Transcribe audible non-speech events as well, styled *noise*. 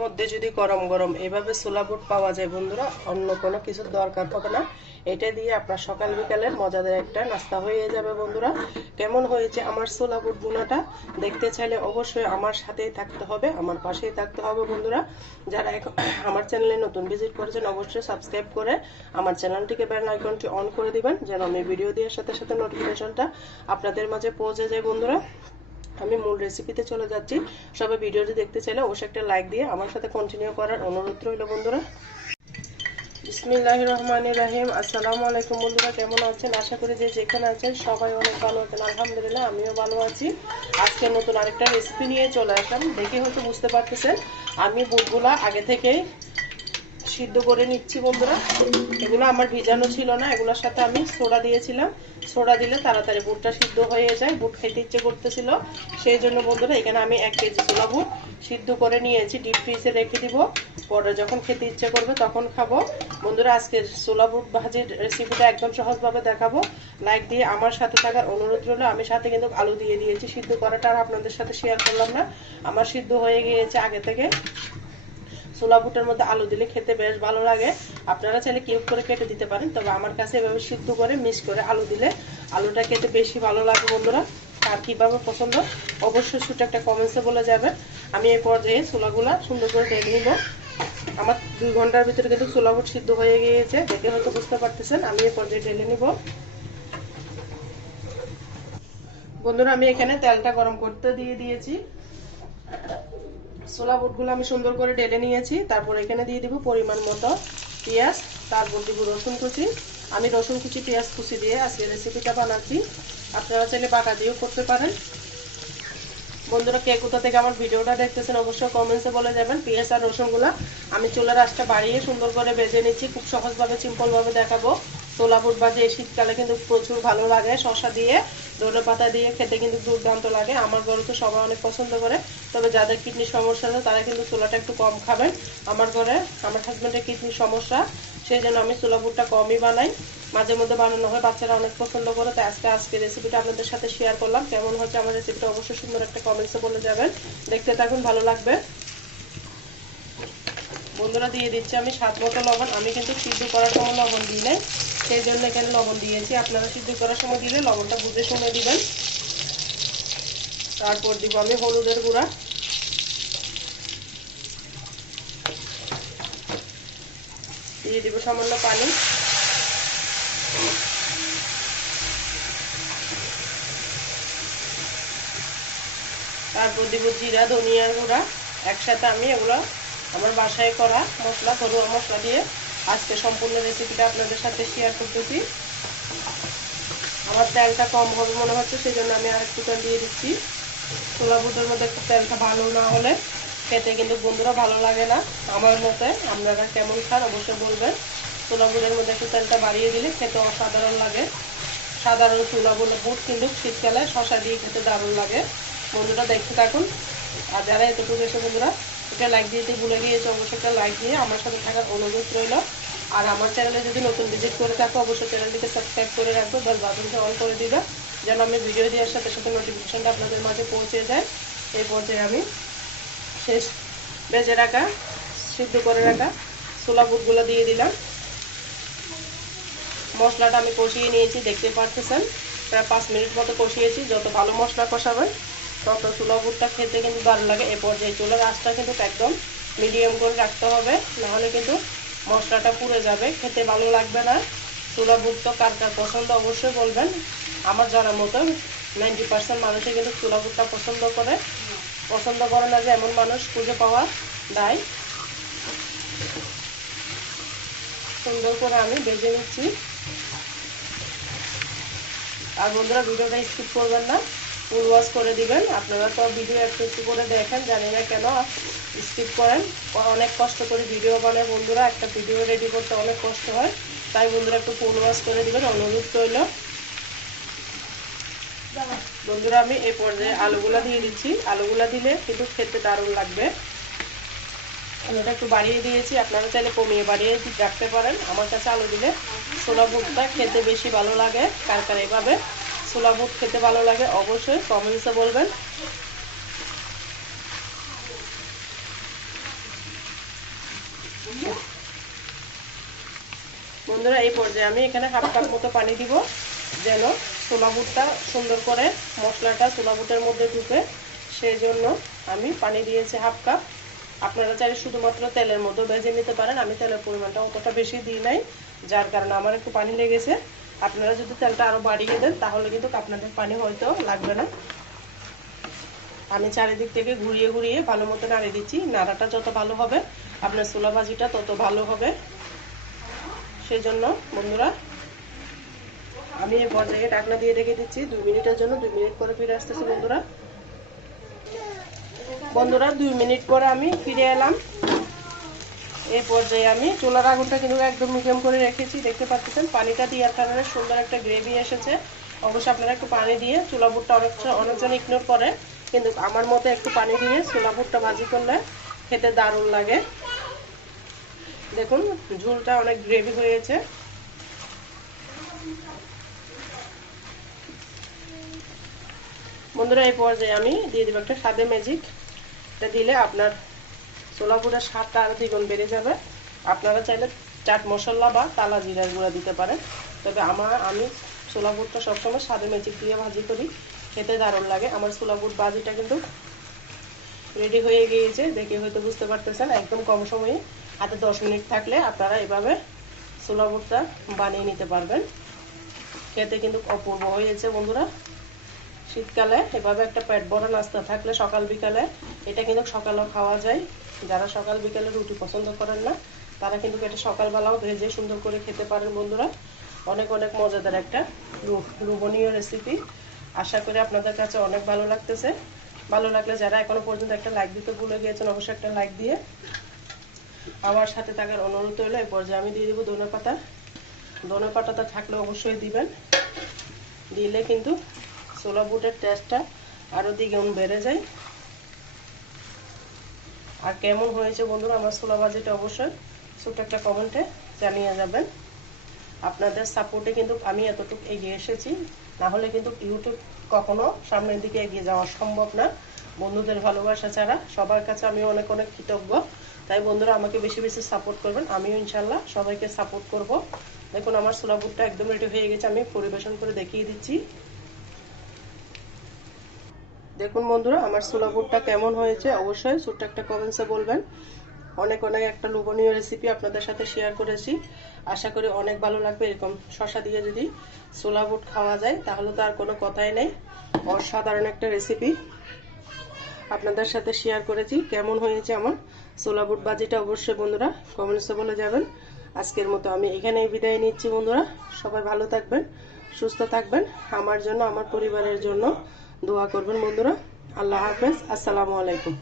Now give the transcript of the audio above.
মধ্যে যদি গরম গরম এভাবে ছোলা বুট পাওয়া যায় বন্ধুরা, অন্য কোনো কিছুর দরকার হবে না। এটা দিয়ে আপনার সকাল বিকালের মজাদার একটা নাস্তা হয়ে যাবে বন্ধুরা। কেমন হয়েছে আমার ছোলা বুট বোনাটা? দেখতে চাইলে অবশ্যই আমার সাথেই থাকতে হবে, আমার পাশেই থাকতে হবে বন্ধুরা। যারা এখন *clears throat* আমার চ্যানেলে নতুন ভিজিট করেছেন, অবশ্যই সাবস্ক্রাইব করে আমার চ্যানেলটিকে বেল আইকনটি অন করে দিবেন, যেন আমি ভিডিও দেওয়ার সাথে সাথে নোটিফিকেশনটা আপনাদের মাঝে পৌঁছে যায় বন্ধুরা। আমি মূল রেসিপিতে চলে যাচ্ছি। সবাই ভিডিওটি দেখতে চাইলে অবশ্যই একটা লাইক দিয়ে আমার সাথে কন্টিনিউ করার অনুরোধ রইল বন্ধুরা। বিসমিল্লাহ রহমান রাহিম আসসালামু আলাইকুম বন্ধুরা, কেমন আছেন? আশা করি যে যেখানে আছেন সবাই অনেক ভালো আছেন। আলহামদুলিল্লাহ, আমিও ভালো আছি। আজকে নতুন আরেকটা রেসিপি নিয়ে চলে আসলাম। দেখে হয়তো বুঝতে পারতেছেন, আমি বুটগুলা আগে থেকেই সিদ্ধ করে নিচ্ছি বন্ধুরা। এগুলো আমার ভিজানো ছিল না, এগুলোর সাথে আমি সোডা দিয়েছিলাম। সোডা দিলে তাড়াতাড়ি বুটটা সিদ্ধ হয়ে যায়, বুট খেতে ইচ্ছে করতেছিল। সেই জন্য বন্ধুরা, এখানে আমি এক কেজি ছোলা বুট সিদ্ধ করে নিয়েছি ডিপ ফ্রিজে রেখে দিব। পরে যখন খেতে ইচ্ছে করবে তখন খাব। বন্ধুরা আজকে ছোলা বুট ভাজির রেসিপিটা একদম সহজভাবে দেখাবো। লাইক দিয়ে আমার সাথে থাকার অনুরোধ রইল। আমি সাথে কিন্তু আলু দিয়ে দিয়েছি। সিদ্ধ করাটা আর আপনাদের সাথে শেয়ার করলাম না। আমার সিদ্ধ হয়ে গিয়েছে আগে থেকে। ছোলা বুটের মধ্যে আলু দিলে খেতে বেশ ভালো লাগে। আপনারা চাইলে কিউব করে কেটে দিতে পারেন, তবে আমার কাছে এভাবে সিদ্ধ করে মিক্স করে আলু দিলে আলুটা খেতে বেশি ভালো লাগে বন্ধুরা। আর কীভাবে পছন্দ, অবশ্যই ছোট একটা কমেন্টসে বলে যাবেন। আমি এই পর্যায়ে ছোলাগুলা সুন্দর করে ঢেলে নিব। আমার দুই ঘণ্টার ভিতরে কিন্তু ছোলা বুট সিদ্ধ হয়ে গিয়েছে, দেখে হয়তো বুঝতে পারতেছেন, আমি এই পর্যায়ে ঢেলে নিব। বন্ধুরা, আমি এখানে তেলটা গরম করতে দিয়ে দিয়েছি। ছোলা বুটগুলো আমি সুন্দর করে ঢেলে নিয়েছি। তারপর এখানে দিয়ে দিব পরিমাণ মতো পেঁয়াজ তারপর দিব রসুন কুচি। আমি রসুন কুচি, পেঁয়াজ কুচি দিয়ে আজকে রেসিপিটা বানাচ্ছি। আপনারা চাইলে বাটা দিয়েও করতে পারেন। বন্ধুরা, কে কোথা থেকে আমার ভিডিওটা দেখতেছেন অবশ্যই কমেন্টসে বলে যাবেন। পেঁয়াজ আর রসুনগুলো আমি চুলার আঁচটা বাড়িয়ে সুন্দর করে বেজে নিচ্ছি। খুব সহজভাবে সিম্পলভাবে দেখাবো। ছোলা বুট বাজে এই শীতকালে কিন্তু প্রচুর ভালো লাগে। শশা দিয়ে ধনে পাতা দিয়ে খেতে কিন্তু দুর্দান্ত লাগে। আমার ঘরে তো সবাই অনেক পছন্দ করে। তবে যাদের কিডনির সমস্যা আছে, তারা কিন্তু ছোলাটা একটু কম খাবেন। আমার ঘরে, আমার হাজব্যান্ডের কিডনির সমস্যা, সেই জন্য আমি ছোলা বুটটা কমই বানাই। মাঝে মধ্যে বানানো হয়, বাচ্চারা অনেক পছন্দ করে তাই আজকে আজকে রেসিপিটা আপনাদের সাথে শেয়ার করলাম। কেমন হচ্ছে আমার রেসিপিটা অবশ্যই সুন্দর একটা কমেন্টসে বলে যাবেন। দেখতে থাকুন, ভালো লাগবে। বন্ধুরা, দিয়ে দিচ্ছি আমি সাত মতো লবণ। আমি কিন্তু সিদ্ধ করার সময় লবণ দিই নাই, সেই জন্য এখানে লবণ দিয়েছি। আপনারা সিদ্ধ করার সময় দিলে লবণটা বুঝে শুনে দিবেন। তারপর দিব আমি হলুদের গুঁড়া। দিয়ে দিব সামান্য পানি। তারপর দিব জিরা, ধনিয়ার গুঁড়া। একসাথে আমি এগুলো আমার বাসায় করা মশলা, ঘরোয়া মশলা দিয়ে আজকে সম্পূর্ণ রেসিপিটা আপনাদের সাথে শেয়ার করতেছি। আমার তেলটা কম হবে মনে হচ্ছে সেই জন্য আমি আরেকটু তেল দিয়ে দিচ্ছি। ছোলা বুটের মধ্যে একটু তেলটা ভালো না হলে খেতে কিন্তু বন্ধুরা ভালো লাগে না, আমার মতে। আপনারা কেমন খান অবশ্যই বলবেন। বুটের মধ্যে একটু তেলটা বাড়িয়ে দিলে খেতে অসাধারণ লাগে। সাধারণ ছোলা বুট বুট কিন্তু শীতকালে শশা দিয়ে খেতে দারুণ লাগে। বন্ধুরা দেখতে থাকুন। আর যারা এতটুকু এসে বন্ধুরা, একটা লাইক দিতে ভুলে গিয়েছে, অবশ্যই একটা লাইক দিয়ে আমার সাথে থাকার অনুরোধ রইল। আর আমার চ্যানেলে যদি নতুন ভিজিট করে থাকো, অবশ্যই চ্যানেলটিকে সাবস্ক্রাইব করে রাখব বেল বাটনটা অন করে দিবে। যেন আমি ভিডিও দেওয়ার সাথে সাথে নোটিফিকেশনটা আপনাদের মাঝে পৌঁছে যায়। এই পর্যায়ে আমি শেষ বেজে রাখা, সিদ্ধ করে রাখা ছোলা বুটগুলো দিয়ে দিলাম। মশলাটা আমি কষিয়ে নিয়েছি, দেখতে পারতেছেন? প্রায় পাঁচ মিনিট মতো কষিয়েছি, যত ভালো মশলা কষাবেন, তত ছোলা বুটটা খেতে কিন্তু ভালো লাগে। এ পর্যায়ে চুলার আঁচটা কিন্তু একদম মিডিয়াম করে রাখতে হবে, নাহলে কিন্তু মশলাটা পুড়ে যাবে। খেতে ভালো লাগবে না। ছোলা বুট তো কার কার পছন্দ অবশ্যই বলবেন। আমার জানার মতো নাইনটি পার্সেন্ট মানুষই কিন্তু চুলা বুটটা পছন্দ করে। পছন্দ করে না যে এমন মানুষ খুঁজে পাওয়া দায় সুন্দর করে আমি বেজে নিচ্ছি। আর বন্ধুরা, ভিডিওটা স্কিপ করবেন না ফুল ওয়াশ করে দিবেন। আপনারা তো ভিডিও একটু একটু করে দেখেন, জানি না কেন স্কিপ করেন। অনেক কষ্ট করে ভিডিও বানায় বন্ধুরা, একটা ভিডিও রেডি করতে অনেক কষ্ট হয়। তাই বন্ধুরা একটু ফুল ওয়াশ করে দিবেন, অনুরোধ রইল। বন্ধুরা, আমি এই পর্যায়ে আলুগুলো দিয়ে দিচ্ছি। আলুগুলো দিলে কিন্তু খেতে দারুণ লাগবে। আমি এটা একটু বাড়িয়ে দিয়েছি। আপনারা চাইলে কমিয়ে বাড়িয়ে রাখতে পারেন। আমার কাছে আলু দিলে ছোলা বুটটা খেতে বেশি ভালো লাগে। কার কার এভাবে ছোলা বুট খেতে ভালো লাগে অবশ্যই কমেন্টসে বলবেন। বন্ধুরা, এই পর্যায়ে আমি এখানে হাফ কাপ মতো পানি দিব। যেন ছোলা বুটটা সুন্দর করে মশলাটা ছোলা বুটের মধ্যে ঢুকে, সেই জন্য আমি পানি দিয়েছি হাফ কাপ। আপনারা চাইলে শুধুমাত্র তেলের মধ্যে ভেজে নিতে পারেন। আমি তেলের পরিমাণটা অতটা বেশি দিই নাই, যার কারণে আমার একটু পানি লেগেছে। আপনারা যদি তেলটা আরও বাড়িয়ে দেন, তাহলে কিন্তু আপনাদের পানি হয়তো লাগবে না। আমি চারিদিক থেকে ঘুরিয়ে ঘুরিয়ে ভালো মতো নাড়িয়ে দিচ্ছি। নাড়াটা যত ভালো হবে, আপনার ছোলা ভাজিটা তত ভালো হবে। সেই জন্য বন্ধুরা আমি এই পর্যায়ে ঢাকনা দিয়ে রেখে দিচ্ছি। দুই মিনিটের জন্য, দুই মিনিট পরে ফিরে আসতেছি বন্ধুরা। বন্ধুরা, দুই মিনিট পরে আমি ফিরে এলাম। এই পর্যায়ে আমি চুলার আগুনটা কিন্তু একদম মিডিয়াম করে রেখেছি। দেখতে পাচ্ছেন, পানিটা দেওয়ার কারণে সুন্দর একটা গ্রেভি এসেছে। অবশ্যই আপনারা একটু পানি দিয়ে চুলা বুটটা অনেক অনেকজন ইগনোর করে, কিন্তু আমার মতো একটু পানি দিয়ে চুলা বুটটা ভাজি করলে খেতে দারুণ লাগে। দেখুন, ঝুলটা অনেক গ্রেভি হয়েছে। বন্ধুরা, এই পর্যায়ে আমি দিয়ে দেবো একটা সাদে ম্যাজিক এটা দিলে আপনার ছোলা বুড়ার স্বাদটা আরও দ্বিগুণ বেড়ে যাবে। আপনারা চাইলে চাট মশলা বা তালা জিরার গুঁড়া দিতে পারেন। তবে আমার আমি ছোলা বুটটা সবসময় সাদে ম্যাজিক দিয়ে ভাজি করি। খেতে দারুণ লাগে। আমার ছোলা বুট ভাজিটা কিন্তু রেডি হয়ে গিয়েছে। দেখে হয়তো বুঝতে পারতেছেন, একদম কম সময়ে হাতে দশ মিনিট থাকলে আপনারা এভাবে ছোলা বুটটা বানিয়ে নিতে পারবেন। খেতে কিন্তু অপূর্ব হয়েছে বন্ধুরা। শীতকালে, এভাবে একটা পেট বড় নাস্তা থাকলে সকাল, বিকালে, এটা কিন্তু সকালেও খাওয়া যায়। যারা সকাল, বিকালে রুটি পছন্দ করেন না, তারা কিন্তু এটা সকালবেলাও ভেজে সুন্দর করে খেতে পারেন বন্ধুরা। অনেক অনেক মজাদার একটা রুবনীয় রেসিপি আশা করি আপনাদের কাছে অনেক ভালো লাগতেছে। ভালো লাগলে যারা এখনও পর্যন্ত একটা লাইক দিতে ভুলে গিয়েছেন, অবশ্যই একটা লাইক দিয়ে আমার সাথে থাকার অনুরোধ হলো এই পর্যায়ে আমি দিয়ে দেবো ধনে পাতা ধনে পাতাটা থাকলে অবশ্যই দিবেন। দিলে কিন্তু ছোলা বুটের টেস্টটা আরও দ্বিগুণ বেড়ে যায়। আর কেমন হয়েছে বন্ধুরা, আমার ছোলা ভাজিটা অবশ্যই ছোট একটা কমেন্টে জানিয়ে যাবেন। আপনাদের সাপোর্টে কিন্তু আমি এতটুকু এগিয়ে এসেছি। না হলে কিন্তু ইউটিউব কখনো সামনের দিকে এগিয়ে যাওয়া সম্ভব না। বন্ধুদের ভালোবাসা ছাড়া সবার কাছে আমি অনেক অনেক কৃতজ্ঞ। তাই বন্ধুরা, আমাকে বেশি বেশি সাপোর্ট করবেন। আমিও ইনশাল্লাহ সবাইকে সাপোর্ট করব। দেখুন, আমার বুটটা একদম রেডি হয়ে গেছে। আমি পরিবেশন করে দেখিয়ে দিচ্ছি। দেখুন বন্ধুরা, আমার বুটটা কেমন হয়েছে? অবশ্যই ছোট্ট একটা কমেন্টসে বলবেন। অনেক অনেক একটা লোভনীয় রেসিপি আপনাদের সাথে শেয়ার করেছি। আশা করি অনেক ভালো লাগবে এরকম শশা দিয়ে যদি ছোলা বুট খাওয়া যায়, তাহলে তো আর কোনো কথাই নেই। অসাধারণ একটা রেসিপি আপনাদের সাথে শেয়ার করেছি। কেমন হয়েছে আমার ছোলা বুট বাজিটা অবশ্যই বন্ধুরা কমেন্টসে বলে যাবেন। আজকের মতো আমি এখানেই বিদায় নিচ্ছি বন্ধুরা। সবাই ভালো থাকবেন, সুস্থ থাকবেন। আমার জন্য, আমার পরিবারের জন্য। দোয়া করবেন বন্ধুরা। আল্লাহ হাফেজ। আসসালামু আলাইকুম।